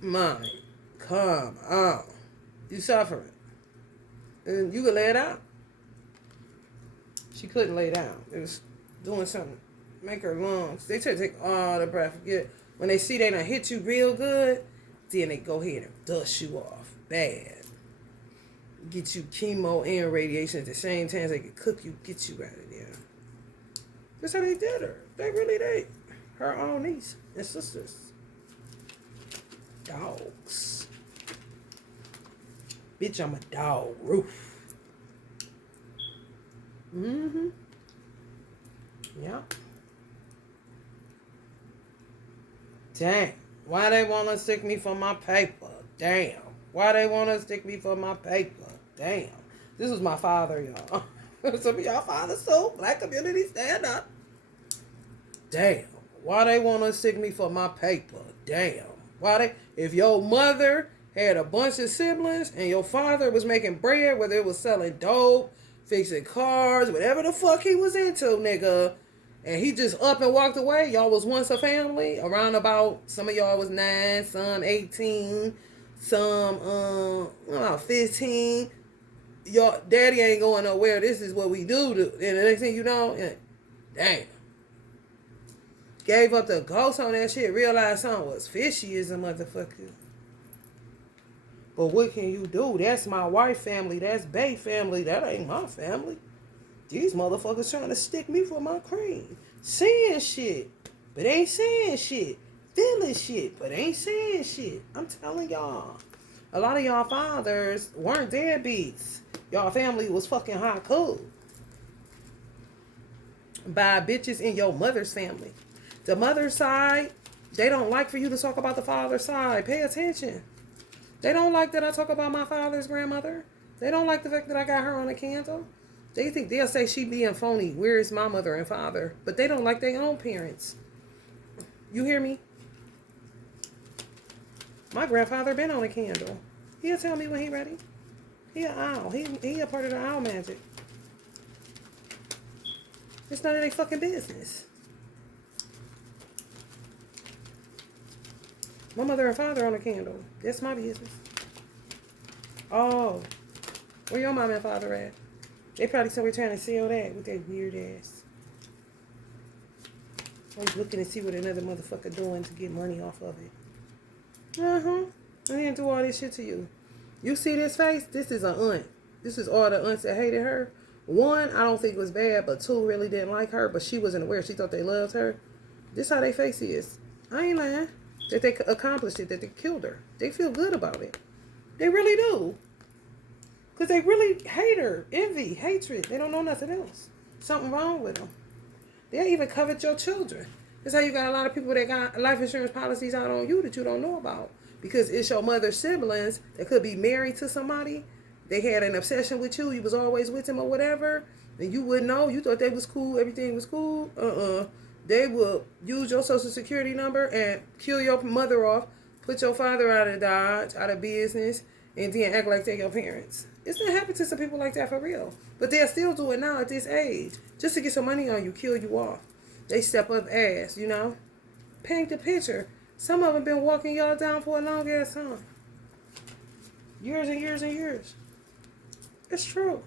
Mommy, come on. You suffering. And you could lay it out. She couldn't lay down. It was doing something Make her lungs. They try to take all the breath. When they see they done hit you real good, then they go ahead and dust you off. Bad. Get you chemo and radiation at the same time. They can cook you, get you out of there. That's how they did her. They really did. Her own niece and sisters. Dogs. Bitch, I'm a dog. Roof. Mm-hmm. Yep. Damn. Why they want to stick me for my paper? Damn. Why they want to stick me for my paper? Damn. This was my father, y'all. Some of y'all fathers too. Black community, stand up. Damn. Why they want to stick me for my paper? Damn. Why they... If your mother had a bunch of siblings and your father was making bread, whether it was selling dope, fixing cars, whatever the fuck he was into, nigga, and he just up and walked away, y'all was once a family, around about, some of y'all was 9, some 18, some, about 15, your daddy ain't going nowhere, this is what we do, and the next thing you know, damn. Gave up the ghost on that shit, realized something was fishy as a motherfucker. But what can you do? That's my wife family, that's Bay family, that ain't my family. These motherfuckers trying to stick me for my cream. Saying shit, but ain't saying shit. Feeling shit, but ain't saying shit. I'm telling y'all. A lot of y'all fathers weren't deadbeats. Y'all family was fucking hot cool. By bitches in your mother's family. The mother's side, they don't like for you to talk about the father's side. Pay attention. They don't like that I talk about my father's grandmother. They don't like the fact that I got her on a candle. They think they'll say she being phony. Where is my mother and father? But they don't like their own parents. You hear me? My grandfather been on a candle. He'll tell me when he ready. He an owl. He a part of the owl magic. It's none of their fucking business. My mother and father on a candle. That's my business. Oh. Where your mom and father at? They probably somewhere trying to sell that with that weird ass. I was looking to see what another motherfucker doing to get money off of it. I didn't do all this shit to you. You see this face? This is an aunt. This is all the aunts that hated her. One, I don't think was bad, but two really didn't like her, but she wasn't aware. She thought they loved her. This how they face is. I ain't lying. That they accomplished it, that they killed her. They feel good about it. They really do. Because they really hate her. Envy, hatred. They don't know nothing else. Something wrong with them. They'll even covet your children. That's how you got a lot of people that got life insurance policies out on you that you don't know about. Because it's your mother's siblings that could be married to somebody. They had an obsession with you. You was always with them or whatever. And you wouldn't know. You thought they was cool. Everything was cool. They will use your social security number and kill your mother off. Put your father out of Dodge, out of business. And then act like they're your parents. It's not happening to some people like that for real. But they'll still do it now at this age. Just to get some money on you, kill you off. They step up ass, you know. Paint the picture. Some of them been walking y'all down for a long ass time. Years and years and years. It's true.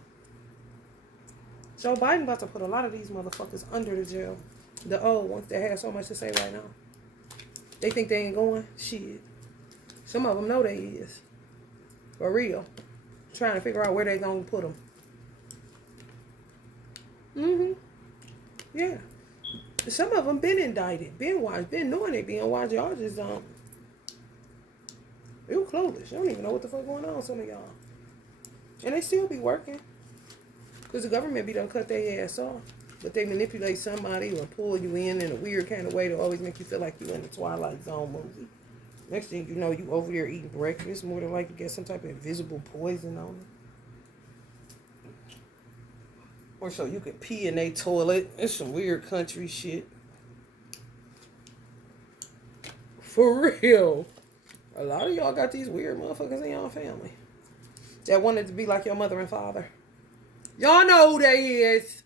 Joe Biden about to put a lot of these motherfuckers under the jail. The old ones that have so much to say right now. They think they ain't going? Shit. Some of them know they is. For real. Trying to figure out where they gonna put them. Yeah. Some of them been indicted, been watched, been knowing they being watched. Y'all just don't. You clueless. You don't even know what the fuck going on, some of y'all. And they still be working. Because the government be done cut their ass off. But they manipulate somebody or pull you in a weird kind of way to always make you feel like you in the Twilight Zone movie. Next thing you know, you over there eating breakfast. More than likely get some type of invisible poison on it. Or so you could pee in their toilet. It's some weird country shit. For real. A lot of y'all got these weird motherfuckers in y'all family. That wanted to be like your mother and father. Y'all know who they is.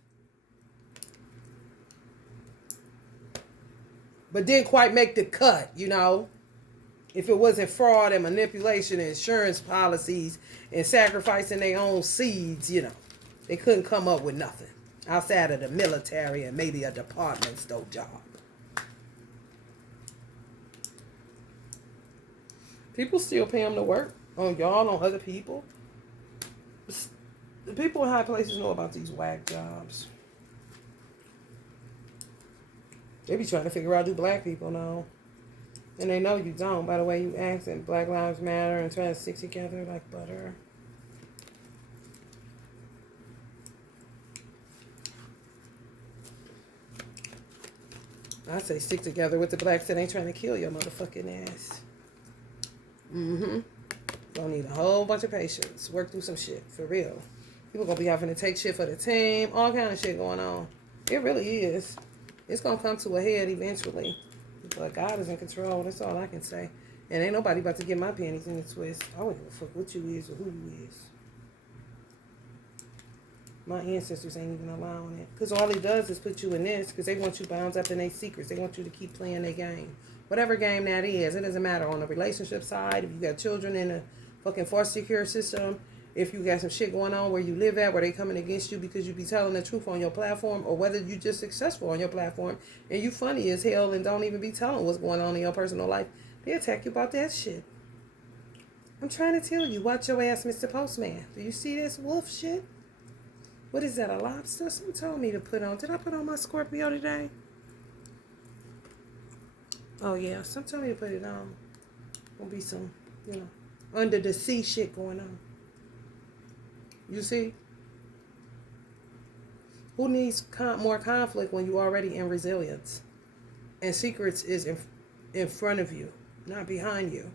But didn't quite make the cut, you know. If it wasn't fraud and manipulation and insurance policies and sacrificing their own seeds, you know. They couldn't come up with nothing. outside of the military and maybe a department store job. People still pay them to work on y'all, on other people. The people in high places know about these whack jobs. They be trying to figure out, do black people know? And they know you don't by the way you act, and Black Lives Matter and trying to stick together like butter. I say stick together with the blacks that ain't trying to kill your motherfucking ass. Don't need a whole bunch of patience. Work through some shit, for real. People gonna be having to take shit for the team. All kind of shit going on. It really is. It's gonna come to a head eventually. But God is in control. That's all I can say. And ain't nobody about to get my panties in a twist. I wouldn't give a fuck what you is or who you is. My ancestors ain't even allowing it. Because all it does is put you in this. Because they want you bound up in their secrets. They want you to keep playing their game. Whatever game that is. It doesn't matter. On the relationship side, if you got children in a fucking foster care system, if you got some shit going on where you live at, where they coming against you because you be telling the truth on your platform, or whether you just successful on your platform and you funny as hell and don't even be telling what's going on in your personal life, they attack you about that shit. I'm trying to tell you, watch your ass, Mr. Postman. Do you see this wolf shit? What is that, a lobster? Someone told me to put on. Did I put on my Scorpio today? Oh, yeah. Someone told me to put it on. Gonna be some, under the sea shit going on. You see? Who needs more conflict when you already in resilience? And secrets is in front of you, not behind you.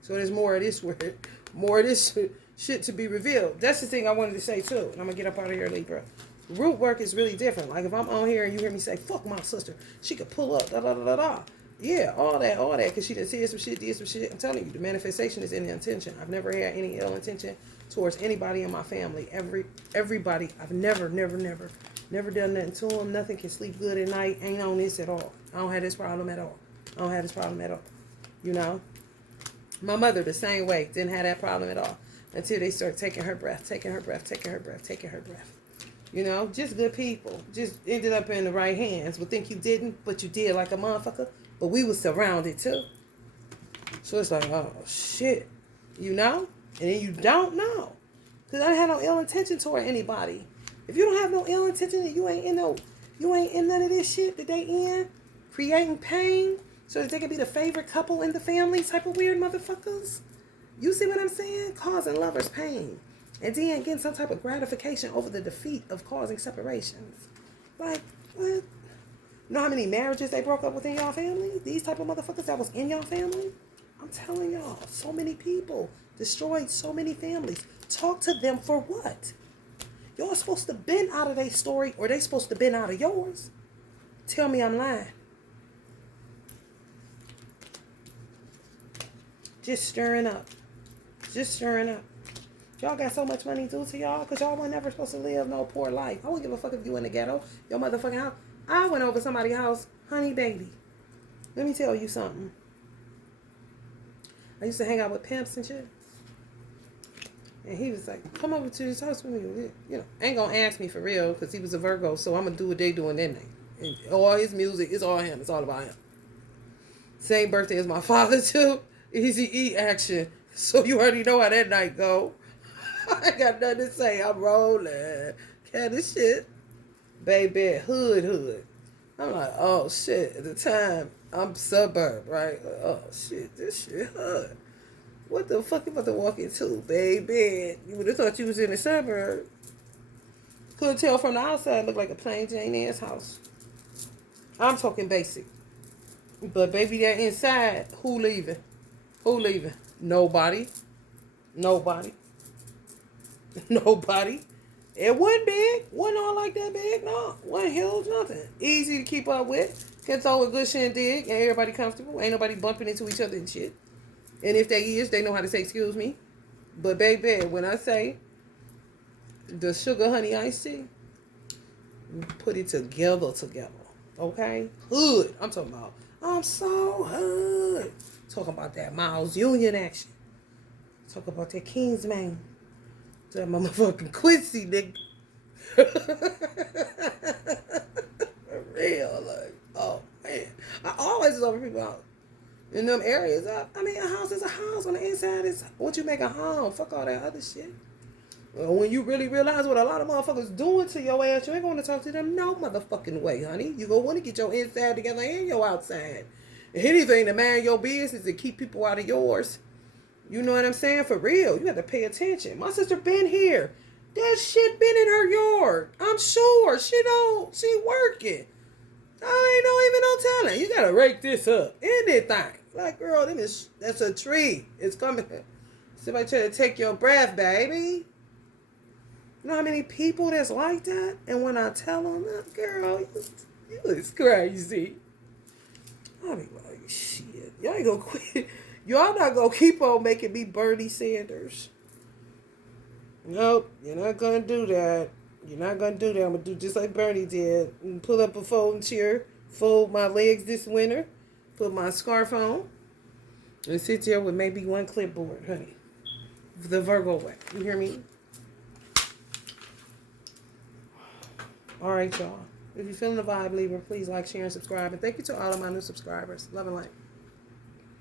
So there's more of this word, more of this shit to be revealed. That's the thing I wanted to say too. And I'm going to get up out of here, Libra. Root work is really different. Like if I'm on here and you hear me say, fuck my sister, she could pull up, da da da da da. Yeah, all that, because she done said some shit, did some shit. I'm telling you, the manifestation is in the intention. I've never had any ill intention towards anybody in my family. Everybody, I've never done nothing to them. Nothing can sleep good at night. Ain't on this at all. I don't have this problem at all. You know? My mother, the same way, didn't have that problem at all. Until they start taking her breath. You know, just good people. Just ended up in the right hands. Would think you didn't, but you did like a motherfucker. But we was surrounded too. So it's like, oh shit. You know? And then you don't know. Because I had no ill intention toward anybody. If you don't have no ill intention and you ain't in none of this shit that they in, creating pain so that they can be the favorite couple in the family type of weird motherfuckers. You see what I'm saying? Causing lovers pain. And then getting some type of gratification over the defeat of causing separations. Like, what? You know how many marriages they broke up within y'all family? These type of motherfuckers that was in y'all family? I'm telling y'all, so many people destroyed so many families. Talk to them for what? Y'all supposed to been out of their story, or they supposed to been out of yours. Tell me I'm lying. Just stirring up. Y'all got so much money due to y'all because y'all weren't never supposed to live no poor life. I wouldn't give a fuck if you in the ghetto, your motherfucking house. I went over somebody's house, honey baby. Let me tell you something. I used to hang out with pimps and shit. And he was like, come over to his house with me. You know, ain't gonna ask me for real because he was a Virgo, so I'm gonna do what they doing then. And all his music, it's all him. It's all about him. Same birthday as my father too. Easy E action. So you already know how that night go. I ain't got nothing to say. I'm rolling. Kind of shit. Baby, hood. I'm like, oh shit. At the time, I'm suburb, right? Oh shit, this shit hood. What the fuck you about to walk into, baby? You would have thought you was in the suburb. Couldn't tell from the outside. Looked like a plain Jane Eyre's house. I'm talking basic. But baby, that inside, who leaving? Nobody. It wasn't big. Wasn't all like that big. No. Wasn't huge, nothing. Easy to keep up with. Can throw a good shindig and everybody comfortable. Ain't nobody bumping into each other and shit. And if they is, they know how to say excuse me. But baby, when I say the sugar honey iced tea, put it together. Okay? Hood. I'm talking about. I'm so hood. Talking about that Miles Union action. Talk about that Kingsman. That motherfucking Quincy, nigga. For real, like, oh man. I always love people out in them areas. I mean, a house is a house. On the inside is what you make a home. Fuck all that other shit. Well, when you really realize what a lot of motherfuckers doing to your ass, you ain't going to talk to them no motherfucking way, honey. You gonna want to get your inside together and your outside. Anything to mind your business and keep people out of yours. You know what I'm saying? For real, you have to pay attention. My sister been here. That shit been in her yard. I'm sure she working. I ain't no even no talent. You gotta rake this up. Anything. Like, girl, that's a tree. It's coming. Somebody try to take your breath, baby. You know how many people that's like that? And when I tell them, girl, you is crazy. I'll be like, shit. Y'all ain't gonna quit. Y'all not gonna keep on making me Bernie Sanders. Nope, you're not gonna do that. You're not gonna do that. I'm gonna do just like Bernie did. And pull up a folding chair, fold my legs this winter, put my scarf on, and sit there with maybe one clipboard, honey. The Virgo way. You hear me? All right, y'all. If you're feeling the vibe, Libra, please like, share, and subscribe. And thank you to all of my new subscribers. Love and light.